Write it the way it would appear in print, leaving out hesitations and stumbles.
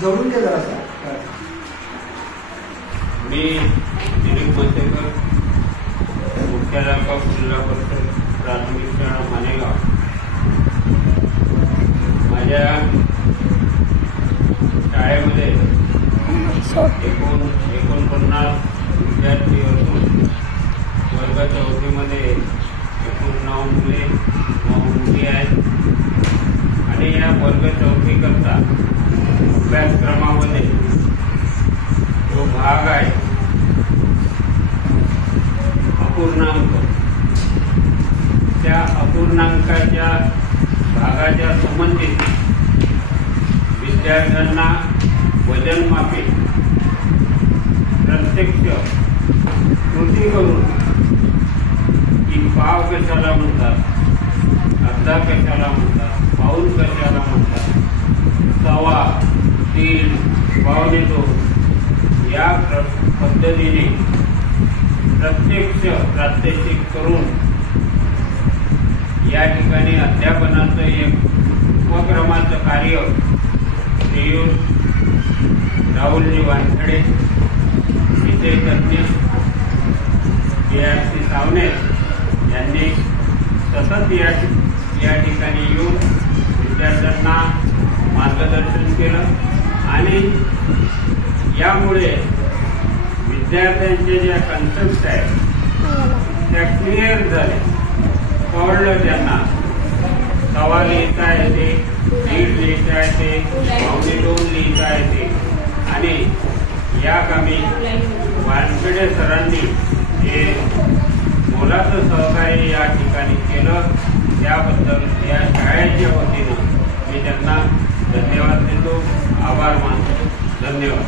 जवळून घे जरा. मी दिलीप मसेकर, मुख्याध्यापक जिल्हा परिषद प्राथमिक शाळा मानेगाव. माझ्या शाळेमध्ये 49 विद्यार्थी असून वर्ग 4मध्ये एकूण 9 मुले 9 मुली आहेत. आणि या वर्ग 4 करता अभ्यासक्रमामध्ये जो भाग आहे अपूर्णांक, त्या अपूर्णांकाच्या भागाच्या संबंधित विद्यार्थ्यांना वजनमापी प्रत्यक्ष कृती करून की पाव कशाला म्हणतात, अर्धा कशाला म्हणतात, पाऊण कशाला म्हणतात, सवा, 3, पावणे 2 या पद्धतीने प्रत्यक्ष प्रात्यक्षिक करून या ठिकाणी अध्यापनाचं एक उपक्रमाचं कार्य श्रीयुत राहुलजी वानखेडे, विषय तज्ञ ARC सावनेर यांनी सतत या ठिकाणी येऊन विद्यार्थ्यांना मार्गदर्शन केलं. आणि यामुळे विद्यार्थ्यांचे ज्या कन्सेप्ट आहेत त्या क्लिअर झाल्या, कळलं त्यांना. सवा लिहिता येते, 1.5 लिहिता येते, पावणे 2 लिहिता येते. आणि या कामी वानखेडे सरांनी जे मोलाचं सहकार्य या ठिकाणी केलं त्याबद्दल या शाळेच्या वतीनं मी त्यांना धन्यवाद देतो, आभार मानतो. धन्यवाद.